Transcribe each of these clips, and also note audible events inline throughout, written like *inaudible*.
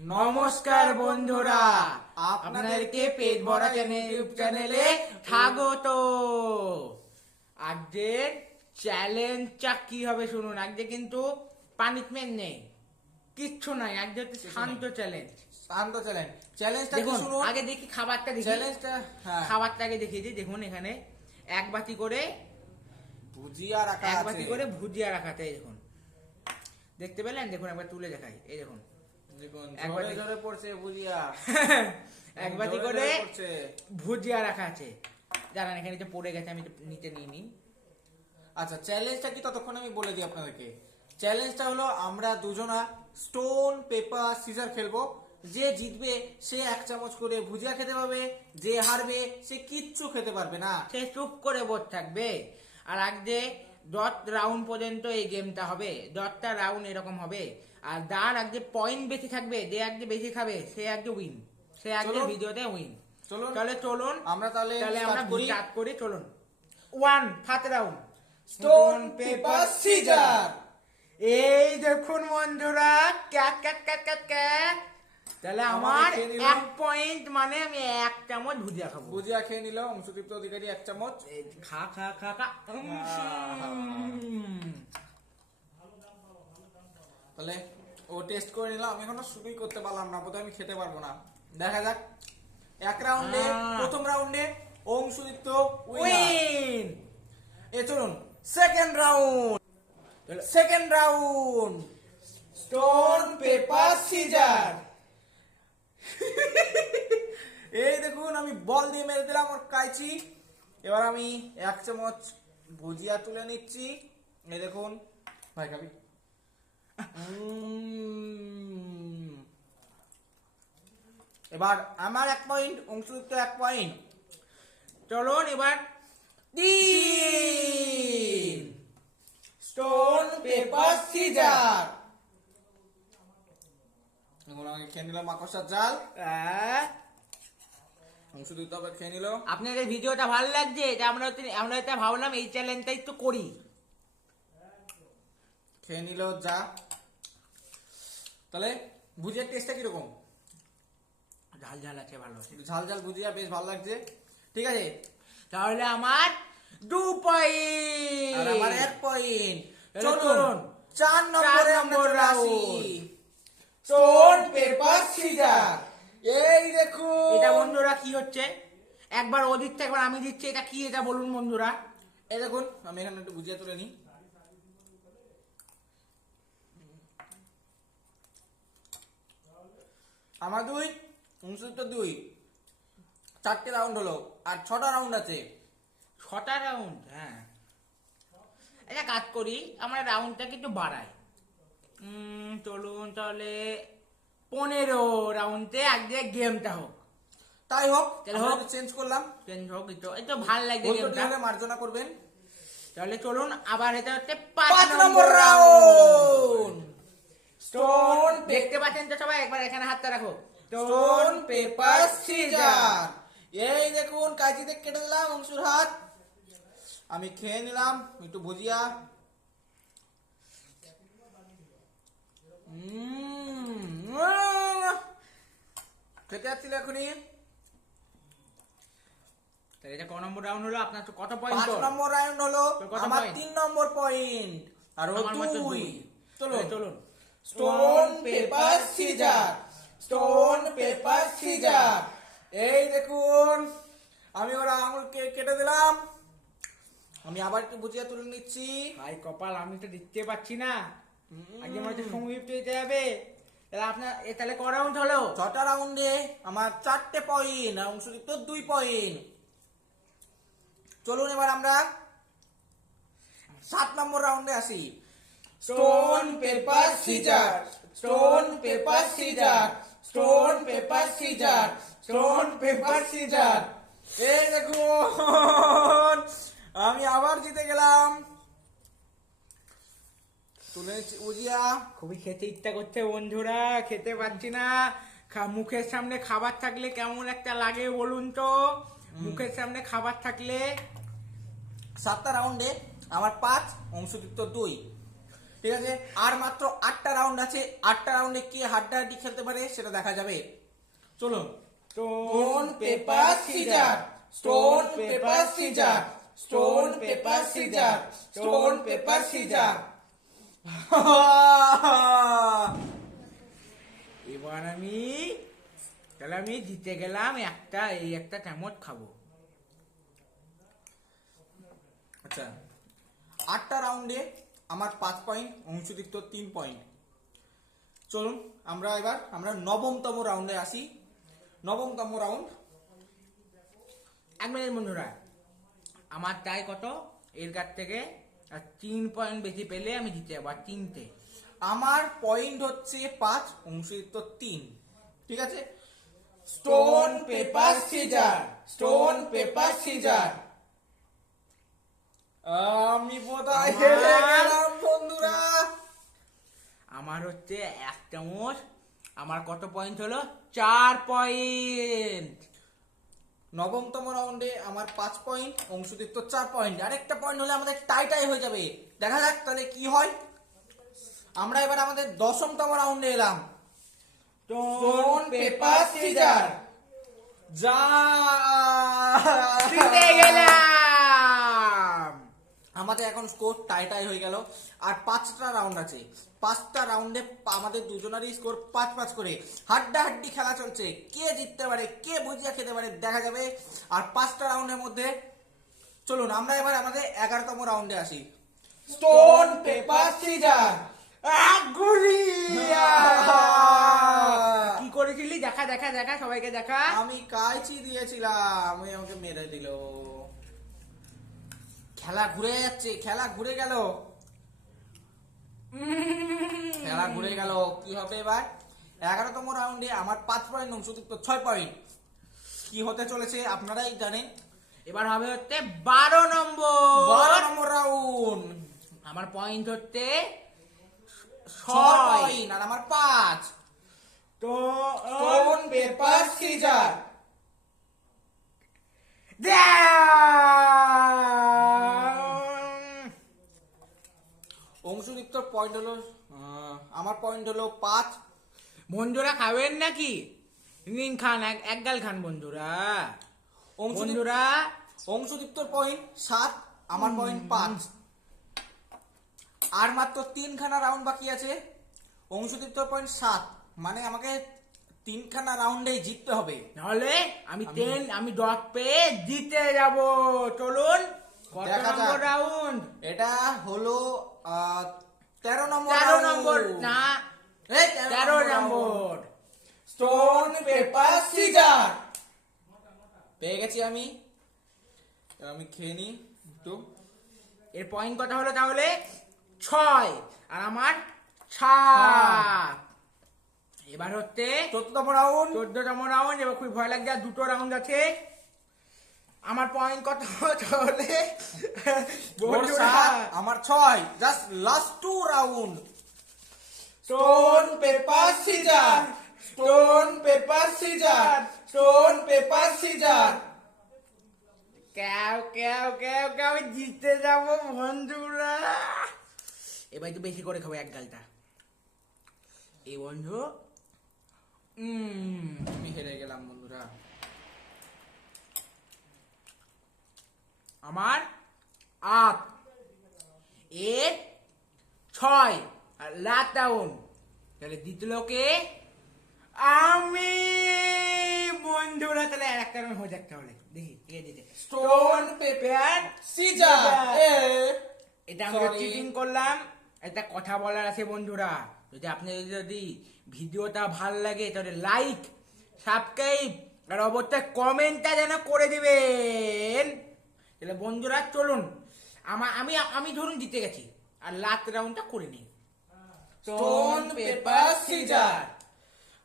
নমস্কার বন্ধুরা। আপনাদেরকে পেট ভরা চ্যানেল ইউটিউব চ্যানেলে স্বাগত। আজকের চ্যালেঞ্জটা কি হবে শুনুন আজকে কিন্তু পানিশমেন্ট নেই। কিচ্ছু নাই আজকে হচ্ছে শান্ত চ্যালেঞ্জ শান্ত চ্যালেঞ্জ চ্যালেঞ্জটা দেখুন আগে দেখি খাবারটা দেখি। চ্যালেঞ্জটা হ্যাঁ। খাবারটা আগে দেখিয়েছি দেখুন এখানে এক বাটি করে ভুজিয়া রাখা এক বাটি করে ভুজিয়া রাখাতে দেখুন। দেখতে পেলেন? দেখুন একবার তুলে দেখাই। এই দেখুন। দেখুন এক ঝরে বাটি- ঝরে পড়ছে ভুজিয়া। *laughs* এক বাটি করে ভুজিয়া রাখা আছে। জানান এখানে যে পড়ে গেছে আমি নিচে নিয়ে নিই। আচ্ছা চ্যালেঞ্জটা কি ততক্ষণ আমি বলে দিই আপনাদেরকে? চ্যালেঞ্জটা হলো আমরা দুজনা স্টোন পেপার সিজার খেলব। যে জিতবে সে এক চামচ করে ভুজিয়া খেতে পাবে যে হারবে সে কিচ্ছু খেতে পারবে না। সে চুপ করে বোধ থাকবে। আর আজকে দশ রাউন্ড পর্যন্ত এই গেমটা হবে। দশটা রাউন্ড এরকম হবে। আর দার যার আজকে পয়েন্ট বেশি থাকবে যে আজকে বেশি খাবে সে আজকে উইন সে আজকে। ভিডিওতে উইন চলুন। তাহলে চলুন। আমরা তাহলে তাহলে আমরা করি। স্টার্ট করি চলুন। One first round stone paper scissor এই দেখুন বন্ধুরা cat cat cat cat cat. তাহলে আমার এক পয়েন্ট মানে আমি এক চামচ ভুজিয়া খাব। ভুজিয়া খেয়ে নিল অংশদীপ্ত অধিকারী এক চামচ। খা খা খা খা। তাহলে ও টেস্ট করে নিলাম আমি এখনও শুরুই করতে পারলাম না বোধহয় আমি খেতে পারব না। দেখা যাক এক রাউন্ডে প্রথম রাউন্ডে অংশুদীপ্ত উইন উইন এ চলুন second round second round stone paper scissor এই দেখুন আমি বল দিয়ে মেরে দিলাম ওর কাইচি। এবার আমি এক চামচ ভুজিয়া তুলে নিচ্ছি। এই দেখুন ভাই খাবি। উম। এবার আমার এক পয়েন্ট অংশযুক্ত এক পয়েন্ট চলুন এবার তিন। স্টোন পেপার সিজার এখন খেয়ে নিল মাকড়সার জাল। আবার খেয়ে নিল। আপনাদের ভিডিওটা ভালো লাগছে এটা আমরা আমরা এটা ভাবলাম এই চ্যালেঞ্জটাই তো করি। খেয়ে নিল যা। তাহলে ভুজিয়ার টেস্টটা কীরকম? ঝাল ঝাল আছে ভালো আছে। ঝাল ঝাল ভুজিয়া বেশ ভালো লাগছে। ঠিক আছে? তাহলে আমার দু পয়েন্ট আর আমার এক পয়েন্ট চলুন। চার নম্বরে আমরা আসি। স্টোন পেপার সিজার এই দেখুন এটা বন্ধুরা কি হচ্ছে? একবার ও দিচ্ছে একবার আমি দিচ্ছি এটা কি এটা বলুন বন্ধুরা। এই দেখুন আমি এখানে একটু বুঝিয়ে তুলে নিই। আমার দুই উনসত্তর দুই। চারটে রাউন্ড হলো আর ছটা রাউন্ড আছে। ছটা রাউন্ড হ্যাঁ। এটা কাজ করি আমরা রাউন্ডটাকে একটু বাড়াই। চলুন তাহলে পনেরো রাউন্ডে আজকে গেমটা হোক। তাই হোক তাহলে হোক। চেঞ্জ করলাম। চেঞ্জ হোক একটু একটু ভালো ভুল গেমটা মার্জনা করবেন। তাহলে চলুন আবার এটা হচ্ছে পাঁচ নম্বর রাউন্ড দেখতে পাচ্ছেন তো সবাই? একবার এখানে হাতটা রাখো। স্টোন পেপার সিজার এই দেখুন কাজিতে কেটে দিলাম অংশুর হাত। আমি খেয়ে নিলাম একটু ভুজিয়া। খেতে যাচ্ছিল এখনই। তাহলে এটা ক নম্বর রাউন্ড হলো? আপনার তো কত পাঁচ পয়েন্ট নম্বর রাউন্ড হলো। আমার তিন নম্বর পয়েন্ট আর দুই। চলুন। চলুন। Stone paper scissor stone paper scissor এই দেখুন আমি ওরা আঙুলকে কেটে দিলাম। আমি আবার একটু বুঝিয়ে তুলে নিচ্ছি। ভাই কপাল আমি তো দেখতে পাচ্ছি না। আগে মনে হচ্ছে সংযুক্ত হতে যাবে। তাহলে আপনার এ তাহলে ক রাউন্ড হলো? ছটা রাউন্ডে আমার চারটে পয়েন্ট আর অংশযুক্ত দুই পয়েন্ট চলুন এবার আমরা সাত নম্বর রাউন্ডে আসি। Stone paper scissor stone paper scissor stone paper scissor stone paper scissor এই দেখুন আমি আবার জিতে গেলাম। তুলে নিচ্ছি উজিয়া খুবই খেতে ইচ্ছা করছে বন্ধুরা খেতে পাচ্ছি না। মুখের সামনে খাবার থাকলে কেমন একটা লাগে বলুন তো? মুখের সামনে খাবার থাকলে? সাতটা রাউন্ডে আমার পাঁচ অংশযুক্ত দুই। ঠিক আছে? আর মাত্র আটটা রাউন্ড আছে। আটটা রাউন্ডে কে হাড্ডাহাড্ডি খেলতে পারে সেটা দেখা যাবে। চলুন। Stone paper scissor stone paper scissor stone paper scissor stone paper scissor এবার আমি তাহলে আমি জিতে গেলাম একটা এই একটা চামচ খাব? আচ্ছা আটটা রাউন্ডে আমার পাঁচ পয়েন্ট অংশদিত্য তিন পয়েন্ট চলুন, আমরা এবার, আমরা নবমতম রাউন্ডে আসি। নবমতম রাউন্ড এক মিনিট বন্ধুরা, আমার তাই কত? এর কাছ থেকে তিন পয়েন্ট বেশি পেলে আমি জিতে যাব তিনটে। আমার পয়েন্ট হচ্ছে পাঁচ অংশদিত্য তিন। ঠিক আছে? Stone paper scissor stone paper scissor আমি বোধহয় হেরে গেলাম বন্ধুরা। আমার হচ্ছে এক চামচ আমার কত পয়েন্ট হলো? চার পয়েন্ট নবমতম রাউন্ডে আমার পাঁচ পয়েন্ট অংশদিত্য চার পয়েন্ট আরেকটা পয়েন্ট হলে আমাদের টাই টাই হয়ে যাবে। দেখা যাক তাহলে কি হয়। আমরা এবার আমাদের দশমতম রাউন্ডে এলাম। স্টোন পেপার সিজার যা! জিতে গেলাম! আমাদের এখন স্কোর টাই টাই হয়ে গেল। আর পাঁচটা রাউন্ড আছে। পাঁচটা রাউন্ডে আমাদের দুজনারই স্কোর পাঁচ পাঁচ করে। হাড্ডা হাড্ডি খেলা চলছে। কে জিততে পারে কে বুঝিয়া খেতে পারে দেখা যাবে। আর পাঁচটা রাউন্ডের মধ্যে চলুন আমরা এবার আমাদের এগারোতম রাউন্ডে আসি। স্টোন পেপার সিজার কি করেছিলি? দেখা দেখা দেখা সবাইকে দেখা। আমি কাইচি দিয়েছিলাম। আমি আমাকে মেরে দিল। খেলা ঘুরে যাচ্ছে খেলা ঘুরে গেল। খেলা ঘুরে গেল কি হবে এবার? এগারোতম রাউন্ডে আমার পাঁচ পয়েন্ট অংশযুক্ত ছয় পয়েন্ট কি হতে চলেছে আপনারাই জানেন। এবার হবে হচ্ছে বারো বারো নম্বর নম্বর রাউন্ড আমার পয়েন্ট হচ্ছে ছয় আর আমার পাঁচ। তো পেপার সিজার down! অংশযুক্ত পয়েন্ট হলো আমার পয়েন্ট হলো পাঁচ। বন্ধুরা খাবেন নাকি? নিন খান এক এক গাল খান বন্ধুরা। বন্ধুরা অংশদীপ্তর পয়েন্ট সাত আমার পয়েন্ট পাঁচ। আর মাত্র তিনখানা রাউন্ড বাকি আছে। অংশদীপ্তর পয়েন্ট সাত মানে আমাকে তিনখানা রাউন্ডেই জিততে হবে। তাহলে আমি টেন আমি দশ পেয়ে জিতে যাব। চলুন কত নম্বর রাউন্ড এটা হলো আহ, তেরো নম্বর তেরো নম্বর না এই তেরো নম্বর স্টোন পেপার সিজার পেয়ে গেছি আমি। আমি খেয়ে নিই একটু। এর পয়েন্ট কত হলো তাহলে? ছয়। আর আমার সাত। এবার হচ্ছে চোদ্দতম রাউন্ড। চোদ্দতম রাউন্ড এবার খুবই ভয় লাগছে আর দুটো রাউন্ড আছে। আমার পয়েন্ট কত তাহলে *laughs* আমার ছয়। Just last two round stone paper scissor stone paper scissor stone paper scissor ক্যাও ক্যাও ক্যাও ক্যাও জিতে যাব বন্ধুরা। এবার একটু বেশি করে খাব এক গালটা। এই বন্ধু উম, আমি হেরে গেলাম বন্ধুরা। আমার আট এর ছয়। আর লাট ডাউন তাহলে দ্বিতীয় কে আমি। বন্ধুরা তাহলে আর একটা রাউন্ড হয়ে যাক তাহলে। দেখি ঠিক আছে স্টোন পেপার সিজার এটা আমি Sorry. চিটিং করলাম। একটা কথা বলার আছে বন্ধুরা। যদি আপনাদের যদি ভিডিওটা ভালো লাগে তাহলে লাইক সাবস্ক্রাইব আর অবশ্যই কমেন্টটা যেন করে দিবেন। তাহলে বন্ধুরা চলুন। আমার আমি আমি ধরুন জিতে গেছি আর লাস্ট রাউন্ডটা করে নিই। স্টোন পেপার সিজার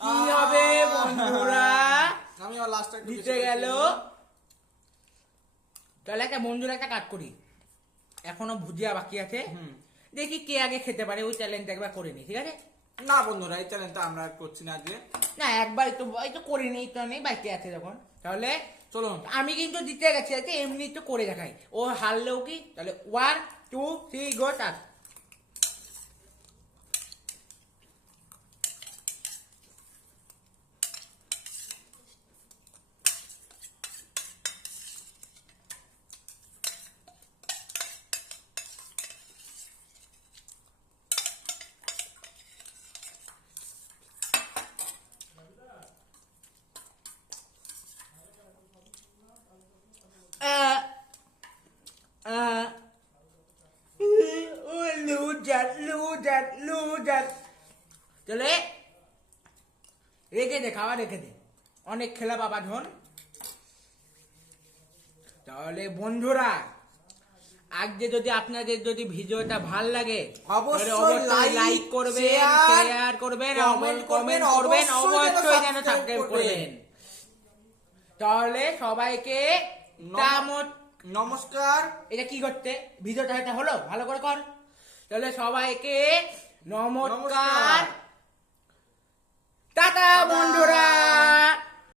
কি হবে বন্ধুরা? আমি আর লাস্ট জিতে গেল। তাহলে একটা বন্ধুরা একটা কাজ করি। এখনও ভুজিয়া বাকি আছে। দেখি কে আগে খেতে পারে ওই চ্যালেঞ্জটা একবার করে নি ঠিক আছে? না বন্ধুরা এই চ্যানেলটা আমরা করছি না আজকে। না একবার তো এই তো করে নেই তো নেই বাড়িতে আছে যখন। তাহলে চলুন। আমি কিন্তু দিতে গেছি এমনি তো করে দেখাই। ও হারলেও কি? তাহলে ওয়ান টু থ্রি গো টাক লুজার লুজার চলে রেখে দে খাওয়া রেখে দে। অনেক খেলা বাবা ধন। তাহলে বন্ধুরা আজকে যদি আপনাদের যদি ভিডিওটা ভালো লাগে অবশ্যই লাইক করবেন শেয়ার করবেন কমেন্ট করবেন, অবশ্যই যেন সাবস্ক্রাইব করবেন। তাহলে সবাইকে নমস্কার। এটা কি করতে? ভিডিওটা এটা হলো? ভালো করে কর। তাহলে সবাইকে নমস্কার। টাটা। বন্ধুরা।